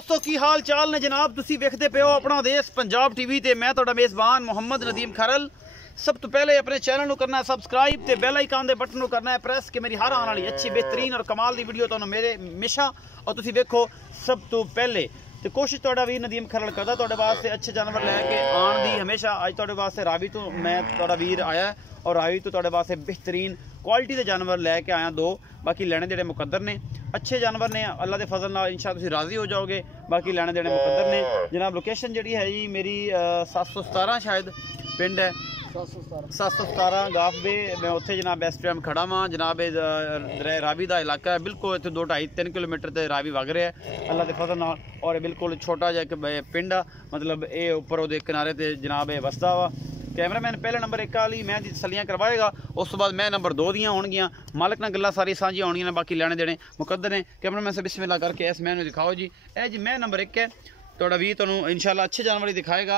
दोस्तों की हाल चाल ने जनाब तुसी वेखदे पे हो अपना देश पंजाब टीवी ते मैं तुहाडा मेज़बान मोहम्मद नदीम खरल। सब तो पहले अपने चैनल को करना है सब्सक्राइब ते बेल आइकन दे बटन को करना है प्रेस कि मेरी हर आने वाली अच्छी बेहतरीन और कमाल दी वीडियो तुहानू मेरे हमेशा और तुसी वेखो सब तो पहले। तो कोशिश तुहाडा वीर नदीम खरल करदा तुहाडे वास्ते अच्छे जानवर लैके आन दी हमेशा। अज तुहाडे वास्ते रावी तो मैं तुहाडा वीर आया और रावी तो तुहाडे वास्ते बेहतरीन क्वालिटी के जानवर लैके आया दो। बाकी लैने देने मुकद्दर ने अच्छे जानवर ने अल्लाह के फजल नाल इंशाअल्लाह तुसीं राजी हो जाओगे। बाकी लैने देने मुकद्दर ने जनाब। लोकेशन जी है जी मेरी 717 शायद पिंड है 717 गाफ बे। मैं उत्थे जनाब इस टाइम खड़ा वहाँ जनाब। रावी का इलाका है बिल्कुल इतने 2-2.5-3 किलोमीटर ते रावी वग रहा है अल्लाह के फजल नाल। और बिल्कुल छोटा जिहा एक पिंड आ मतलब ये उपर वो किनारे ते जनाब ये वसदा वा। कैमरामैन पहले नंबर 1 वाली मैं तसलियां करवाएगा उस तो बाद मैं नंबर 2 दियाँ होणगियां मालिक नाल गल्लां सारी सांझियां होणगियां ने। बाकी लैने देने मुकद्दर ने। कैमरामैन से बिस्मिल्लाह करके इस मैनू दिखाओ जी। ए जी मैं नंबर 1 है थोड़ा भी तुहानू इंशाल्लाह अच्छे जानवर ही दिखाएगा।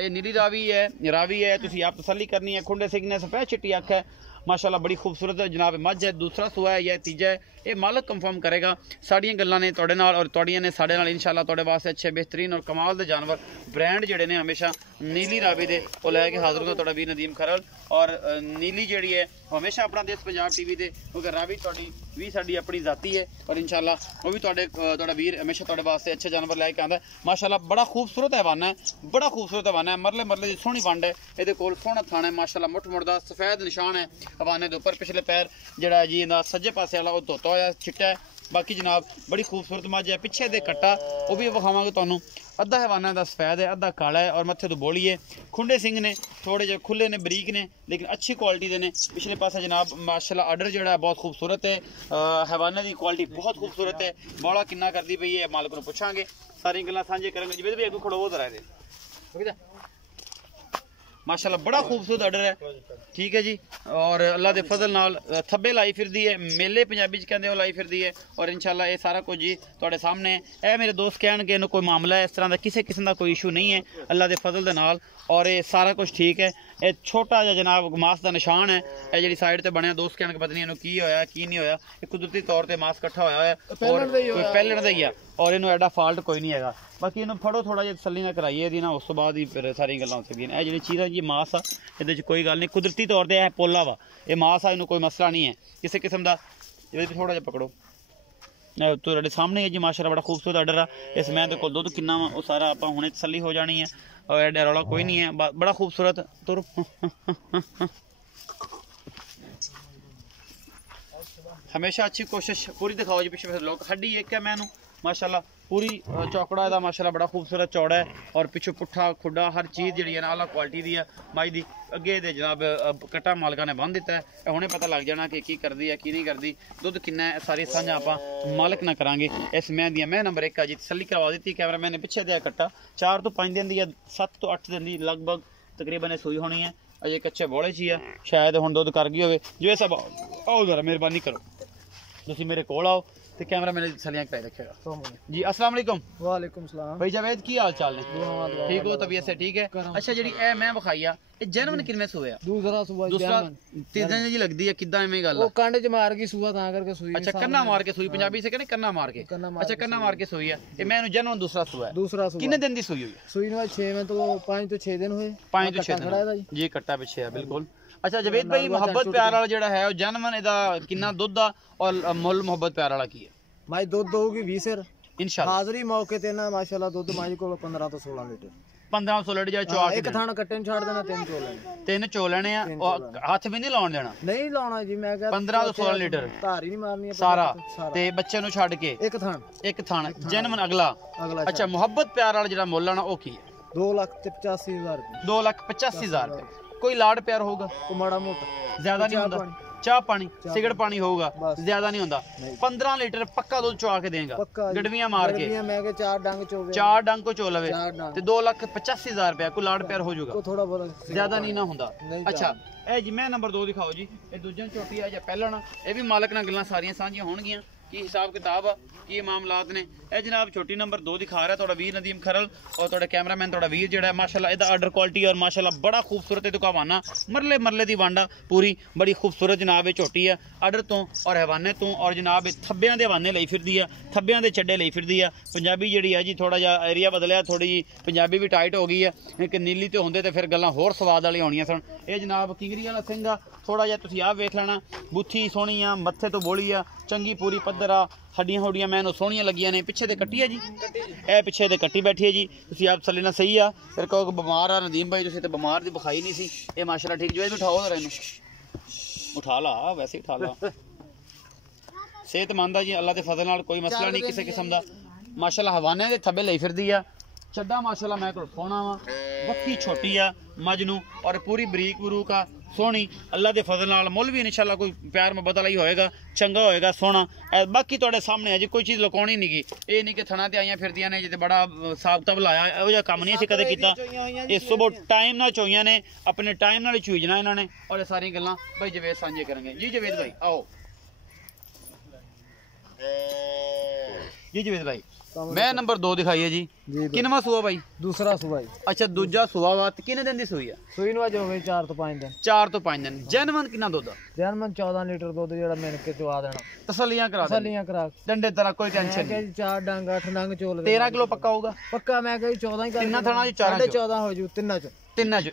ये नीली रावी है तुसी आप तसली करनी है। खुंडे सिंह ने सफेद चिट्टी अख है माशाल्लाह बड़ी खूबसूरत है जनाब। मझ है दूसरा सुआ है या तीजा है ये मालिक कंफर्म करेगा। साड़ियाँ गल्लां ने तुहाडे नाल और तुहाडियां ने साडे नाल इंशाल्लाह तुहाडे वास्ते अच्छे बेहतरीन और कमाल दे जानवर ब्रांड जिहड़े ने हमेशा नीली रावी दे वो लैके हाजिर होंदा तुहाडा वीर नदीम खरल। और नीली जिहड़ी है हमेशा अपना देश पंजाब टीवी ते क्योंकि रावी तुहाडी भी साडी अपनी जाती है और इंशाल्लाह वो भी तुहाडा वीर हमेशा तुहाडे वास्ते अच्छे जानवर लैके आंदा है माशाल्लाह। बड़ा खूबसूरत हैवाना है बड़ा खूबसूरत हैवाना है। मरले मरले दी सोहनी वंड है इहदे कोल सोहना थाना है माशाल्लाह। मुठ मुड़ दा सफेद निशान है हवाने दे उपर। पिछले पैर जिहड़ा जी इहदा सज्जे पासे वाला वो धोता होया चिट्टा है। बाकी जनाब बड़ी खूबसूरत मझ है। पिछे दे कट्टा वो भी विखावांगे तुहानू। अद्धा हवाना दा सफेद है अद्धा काला है और मत्थे तो बोली है। खुंडे सिंह ने थोड़े जे खुले ने बरीक ने लेकिन अच्छी क्वालिटी दे ने। पिछले पासे जनाब माशाल्लाह आर्डर जो है बहुत खूबसूरत है। हवाने की क्वालिटी बहुत खूबसूरत है। बौला किन्ना करती पई है मालिक को पुछांगे सारी गल्लां सांझे करेंगे। जी भी अगू खड़ो हो रहा है माशाल्लाह बड़ा खूबसूरत आर्डर है ठीक है जी। और अल्लाह के फजल नाल थब्बे लाई फिरदी है मेले पंजाबी च कहंदे लाई फिरदी है। और इंशाल्लाह ये सारा कुछ जी तुहाडे सामने है। मेरे दोस्त कहणगे इन्हूं कोई मामला है इस तरह का किसी किस्म का कोई इशू नहीं है अल्लाह के फजल दे नाल। और ये सारा कुछ ठीक है। ये छोटा जिहा जनाब मास का निशान है ये जी साइड से बनया। दोस्त कहने पता नहीं इन्हूं की होया की नहीं होया ये कुदरती तौर पर मास कट्ठा होया है पहलण दा ही है और इन्हूं एडा फाल्ट कोई नहीं है। बाकी इन्हूं फड़ो थोड़ा जिहा तसल्ली ना कराइए दी ना उस तो बाद ही फिर सारी गल्लां हो सकदियां। ये जी चीज़ां जी मास आ इहदे च कोई गल नहीं कुदरती तौर पर पोला वा ये मास आ इन्हूं कोई मसला नहीं है किसी किस्म का। ये थोड़ा जिहा पकड़ो तुहाडे सामने है जी माशाल्लाह बड़ा खूबसूरत आर्डर आ। इस मैं दे कोल दुध किन्ना वा वो सारा आपां हुणे तसल्ली हो जानी है और एडा रौला कोई नहीं है बड़ा खूबसूरत तुर हमेशा अच्छी कोशिश पूरी दिखाओ जी। पिछले लोग हड्डी एक है मैनू माशाल्लाह पूरी चौकड़ा दा माशाल्लाह बड़ा खूबसूरत चौड़ा है और पिछू पुट्ठा खुडा हर चीज़ जी आला क्वालिटी दी है माई दी। अगे दे जनाब कट्टा मालका ने बन दिता है हुणे पता लग जाना कि की करदी है की नहीं करदी दुध किन्ना है सारी सांझा आपां मालिक ना करांगे। इस मैं दियां मैं नंबर 1 जी तसल्ली करवा दी। कैमरा मैंने पिछे दिया कट्टा 4 तो 5 दिन दी 7 तो 8 दिन दी लगभग तकरीबन सूई होनी है अजे कच्चे बोले च ही है शायद हुण दुध कर गई होवे जो ये सब आओ जरा मेहरबानी करो तुसीं मेरे कोल आओ तो कैमरा मैंने तसलियां कराई रखेगा जी। अस्सलाम वालेकुम। वालेकुम सलाम भाई जावेद की हाल चाल ने ठीक हो तबीयत से ठीक है। अच्छा जी ए मैं विखाई आ ये जन्म किनमें सुआ दूसरा तीसरे जी लगदी है किदां एवें गल ओ कंड च मार के सुआ तां करके सुई। अच्छा कन्ना मार के सुई पंजाबी से कहने कन्ना मार के अच्छा कन्ना मार के सुई है ये मैं जन्म दूसरा सुआ है कितने दिन दी सुई हुई है सुई नु 6 तो 5 तो 6 दिन हुए 5 तो 6 दिन जी कट्टा पिछे है बिल्कुल। अच्छा जवेद भाई मोहब्बत प्यार वाला जेड़ा है जनमन इहदा किन्ना दुध आ और मुल मोहब्बत प्यार वाला की है माई दुध होगी 20 इंशाल्लाह हाजरी मौके ते ना माशाल्लाह दुध माई को 15 तो 16 लीटर 1500 लीटर जाए 4 एक थान कट्टे नु छाड़ देना 3 चो लेने और हाथ भी नहीं लाउण देना नहीं लाउणा जी मैं कह 15 तो 16 लीटर धार ही नहीं मारनी है सारा ते बच्चे नु छाड़ के एक थान जनमन अगला अच्छा मोहब्बत प्यार वाला जेड़ा मुल आना ओ की है 2,85,000 2,85,000 कोई लाड़ प्यार होगा को माड़ा मोटा ज्यादा नहीं होता चाह पानी सिगरेट पानी होगा ज्यादा नहीं होता 15 लीटर पक्का दूध चुआ के देगा गडवियां मार के चार डंग को चो लवे 2,85,000 रुपया कोई लाड़ प्यार हो जाएगा थोड़ा बहुत ज्यादा नहीं ना होता। अच्छा ए जी मैं नंबर 2 दिखाओ जी ये दूजा चोटी है या पहला ये भी मालिक ना गल्लां सारियां सांझियां होणगियां की हिसाब किताब आ की मामलात ने। यह जनाब छोटी नंबर 2 दिखा रहा है थोड़ा वीर नदीम खरल और थोड़ा कैमरामैन थोड़ा वीर जो है माशाल्लाह इहदा आर्डर क्वालिटी और माशाल्लाह बड़ा खूबसूरत इहदा हवाना मरले मरले दी वांडा पूरी बड़ी खूबसूरत जनाब झोटी है आर्डर तो और हवाने तो और जनाब थब्बियां दे हवाने लई फिरदी है थब्बियां दे चड्डे लई फिरदी है। पंजाबी जिहड़ी है जी थोड़ा जिहा एरिया बदलिया थोड़ी जी पंजाबी भी टाइट हो गई है एक नीली तो होंदे ते फिर गल्लां होर स्वाद वाली होणियां सन। ये जनाब किंगरी वाला सिंह आ थोड़ा जिहा तुसीं आप वेख लेना बुत्थी सोहनी आ मत्थे तो बोली आ चंगी पूरी पद्धर आ हड्डियां हुड्डियां मैनू सोहनियां लगियां ने पिछे ते कट्टी है जी ए पिछे ते कट्टी बैठी है जी तुसीं आप सलेना सही आ फिर कहो बीमार आ नदीम भाई तुसीं ते बीमार दी बखाई नहीं सी ये माशाल्लाह ठीक जो है उठाओ जरा इनू उठा ला वैसे ही उठा ला सेहतमंद आ जी अल्लाह दे फजल नाल कोई मसला नहीं किसी किस्म दा माशाल्लाह हवाने दे थब्बे लई फिरदी आ चड्डा माशाल्लाह मैं कोल सोहना वा बक्खी छोटी आ मजनू और पूरी बरीक बरूक आ सोहनी अल्लाह दे फजल नाल मुल भी इंशाल्लाह कोई प्यार मुहब्बत वाला ही होएगा चंगा होएगा सोहना। बाकी तुहाडे सामने है जी कोई चीज़ लुकाउणी नहीं गी ये नहीं कि थणा ते आईयां फिरदियां ने जिते बड़ा साबता बुलाया इहो जिहा कम नहीं असीं कदे कीता। ये सुबह टाइम नाल चोईयां ने अपने टाइम नाल चूजना इन्हां ने और ये सारी गल्लां भाई जवेद सांझे करेंगे जी जवेद भाई आओ जी जवेद भाई मैं नंबर 2 दिखाई है जी किनवा सुआ भाई दूसरा सुबह अच्छा दूजा सुआ वा किन्ने दिन दी सुई है सुई ਨੂੰ ਅੱਜ ਹੋ ਗਈ 4 ਤੋਂ 5 ਦਿਨ 4 ਤੋਂ 5 ਦਿਨ ਜੈਨਵਨ ਕਿੰਨਾ ਦੁੱਧ ਆ ਜਨਮਨ 14 ਲੀਟਰ ਦੁੱਧ ਜਿਹੜਾ ਮਿਣ ਕੇ ਚਵਾ ਦੇਣਾ ਤਸੱਲੀਆਂ ਕਰਾ ਦੇ ਤਸੱਲੀਆਂ ਕਰਾ ਡੰਡੇ ਤਰ੍ਹਾਂ ਕੋਈ ਟੈਨਸ਼ਨ ਨਹੀਂ ਨਹੀਂ 4 ਡੰਗ 8 ਡੰਗ ਚੋਲ 13 ਕਿਲੋ ਪੱਕਾ ਹੋਊਗਾ ਪੱਕਾ ਮੈਂ ਕਹੀ 14 ਹੀ ਕਰ ਕਿੰਨਾ ਥਾਣਾ ਚ 4 14 ਹੋ ਜੂ ਤਿੰਨਾਂ ਚ ਤਿੰਨਾਂ ਚ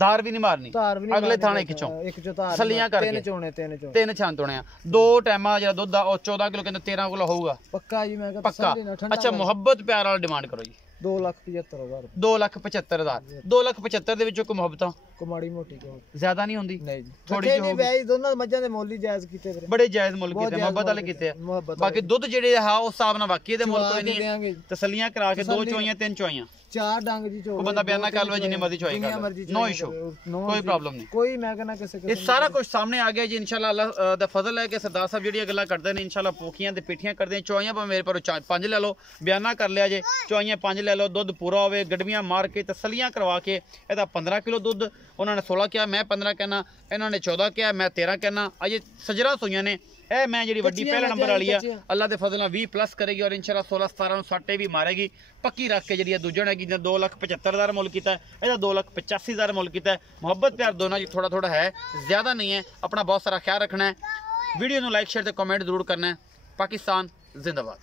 ਧਾਰ ਵੀ ਨਹੀਂ ਮਾਰਨੀ ਧਾਰ ਵੀ ਨਹੀਂ ਅਗਲੇ ਥਾਣੇ ਖਿੱਚੋ ਇੱਕ ਚ ਧਾਰ ਤਸੱਲੀਆਂ ਕਰਕੇ ਤਿੰਨ ਚੋਣੇ ਤਿੰਨ ਛਾਂ ਤੋਣਿਆ ਦੋ ਟਾਈਮਾਂ ਜਿਹੜਾ ਦੁੱਧ ਆ ਉਹ 14 ਕਿਲੋ ਕਹਿੰਦੇ 13 ਕਿਲੋ ਹੋਊਗਾ ਪੱਕਾ ਜੀ ਮੈਂ ਪੱਕਾ ਅੱਛਾ ਮੁਹੱਬਤ ਪਿਆਰ ਵਾਲਾ ਡਿਮਾਂਡ ਕਰੋ ਜੀ 2,75,000 2,75,000 2,75,000 ਦੇ ਵਿੱਚੋਂ ਕੋਈ ਮੁਹੱਬਤਾਂ ਕੁਮਾੜੀ ਮੋਟੀ ਕੋ ਜ਼ਿਆਦਾ ਨਹੀਂ ਹੁੰਦੀ ਨਹੀਂ ਜੀ ਥੋੜੀ ਜਿਹੀ ਵੈਸੇ ਦੋਨਾਂ ਮੱਝਾਂ ਦੇ ਮੁੱਲ ਹੀ ਜਾਇਜ਼ ਕੀਤੇ ਵੀਰੇ ਬੜੇ ਜਾਇਜ਼ ਮੁੱਲ ਕੀਤੇ ਮੁਹੱਬਤ ਵਾਲੇ ਕੀਤੇ ਬਾਕੀ ਦੁੱਧ ਜਿਹੜੇ ਆ ਉਸ ਹਿਸਾਬ ਨਾਲ ਵਾਕਈ ਦੇ ਮੁੱਲ ਕੋਈ ਨਹੀਂ ਤਸੱਲੀਆਂ ਕਰਾ ਕੇ 2 ਚੋਈਆਂ 3 ਚੋਈਆਂ 4 ਡੰਗ ਜੀ ਚੋ ਉਹ ਬੰਦਾ ਬਿਆਨਾ ਕਰ ਲਵੇ ਜਿੰਨੀ ਮਰਜ਼ੀ ਚੋਈ ਕਰ ਨੋ ਇਸ਼ੂ ਕੋਈ ਪ੍ਰੋਬਲਮ ਨਹੀਂ ਕੋਈ ਮੈਂ ਕਹਿੰਦਾ ਕਿਸੇ ਇਹ ਸਾਰਾ ਕੁਝ ਸਾਹਮਣੇ ਆ ਗਿਆ ਜੀ ਇਨਸ਼ਾਅੱਲਾ ਅੱਲਾਹ ਦਾ ਫਜ਼ਲ ਹੈ ਕਿ ਸਰਦਾਰ ਸਾਹਿਬ ਜਿਹੜੀਆਂ ਗੱਲਾਂ ਕਰਦੇ ਨੇ ਇਨਸ਼ਾਅੱਲਾ ਪੋਖੀਆਂ ਤੇ ਪਿੱਠੀਆਂ ਕਰਦੇ ਨੇ ਚੋਈਆਂ ਪਰ ਮੇਰੇ ਪਰ 5 ਲੈ ਲਓ ਬਿਆਨਾ ਕਰ ਲਿਆ ਜੇ ਚੋਈਆਂ 5 ਲੈ ਲਓ ਦੁੱਧ ਪੂਰਾ ਹੋਵੇ ਗੜਵੀਆਂ ਮਾਰ ਕੇ ਤਸੱਲੀਆਂ ਕਰਵਾ ਕੇ ਇਹਦਾ 15 ਕਿਲੋ ਦੁੱਧ ਉਹਨਾਂ ਨੇ 16 ਕਿਹਾ ਮੈਂ 15 ਕਹਿਣਾ ਇਹਨਾਂ ਨੇ 14 ਕਿਹਾ ਮੈਂ 13 ਕਹਿਣਾ ਅਜੇ ਸਜਰਾ ਸੋਈਆਂ ਨੇ ਇਹ ਮੈਂ ਜਿਹੜੀ ਵੱਡੀ ਪਹਿਲਾ ਨੰਬਰ ਵਾਲੀ ਆ ਅੱਲਾਹ ਦੇ ਫਜ਼ਲ ਨਾਲ 20 ਪਲੱਸ ਕਰੇਗੀ ਔਰ ਇਨਸ਼ਾਅੱਲਾ 16 17 ਨੂੰ 60 ਵੀ ਮਾਰੇਗੀ ਪੱਕੀ ਰੱਖ ਕੇ ਜਿਹੜੀ ਦੂਜਣ ਹੈਗੀ 2,75,000 ਮੁੱਲ ਕੀਤਾ ਇਹਦਾ 2,85,000 ਮੁੱਲ ਕੀਤਾ ਮੁਹੱਬਤ ਪਿਆਰ ਦੋਨਾਂ ਜੀ ਥੋੜਾ ਥੋੜਾ ਹੈ ਜ਼ਿਆਦਾ ਨਹੀਂ ਹੈ ਆਪਣਾ ਬਹੁਤ ਸਾਰਾ ਖਿਆਲ ਰੱਖਣਾ ਹੈ वीडियो ਨੂੰ ਲਾਈਕ शेयर ਤੇ कमेंट जरूर करना है। पाकिस्तान जिंदाबाद।